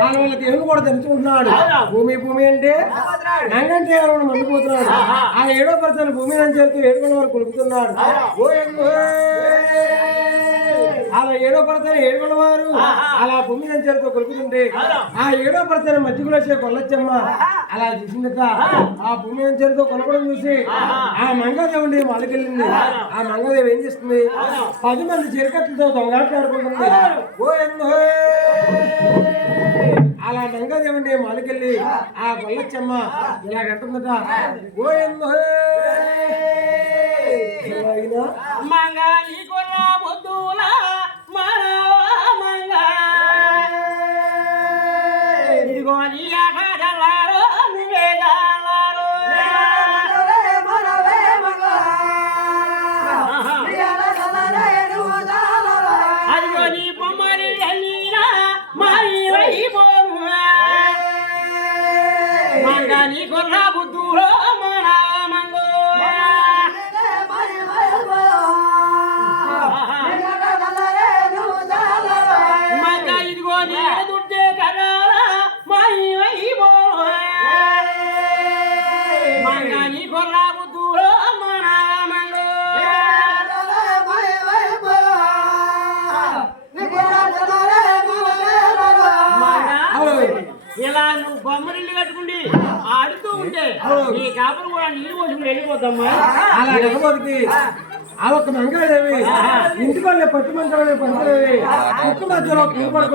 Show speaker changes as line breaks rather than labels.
వాళ్ళ దేవుని కూడా తెలుసుకుంటున్నాడు భూమి భూమి అంటే నంగంటే ఎవరు మండిపోతున్నాడు ఆ ఏడో పర్సెంట్ భూమి అని చేరుతూ ఏడుకున్న వారు కొలుపుతున్నాడు. అలా ఏడో పర్సెంట్ ఏడుకున్న వారు అలా భూమి అని చేరుతూ కొలుపుతుంటే ఆ ఏడో పర్సెంట్ మధ్యలో వచ్చే కొల్లచ్చమ్మ అలా చూసిందట ఆ భూమి అని చేరుతూ కొనకడం చూసి ఆ మంగదేవుడి వాళ్ళకెళ్ళింది ఆ మంగదేవి ఏం చేస్తుంది? పది మంది చిరకట్లతో ఓయమ్మో. అలా మంగదేవుడి మాలకెళ్ళి ఆ. గొల్లచ్చమ్మ ఇలాగంటుందట. ఓయమ్మో. అయినా
మంగా నీకు నా బుద్ధుల మనవా మంగా. ఇదిగో మంగా నీకు నా ఇలా నువ్వు బొమ్మరిల్లు కట్టుకుండి ఆడుతూ ఉంటే నీ కాపురం కూడా నీళ్ళు పోసుకుని వెళ్ళిపోతామ్మా.
అలా గణపతికి ఆ ఒక్క మంగళదేవి ఇంటికి వాళ్ళే పట్టు మంగళదేవి పంచదేవి కుక్క మధ్యలో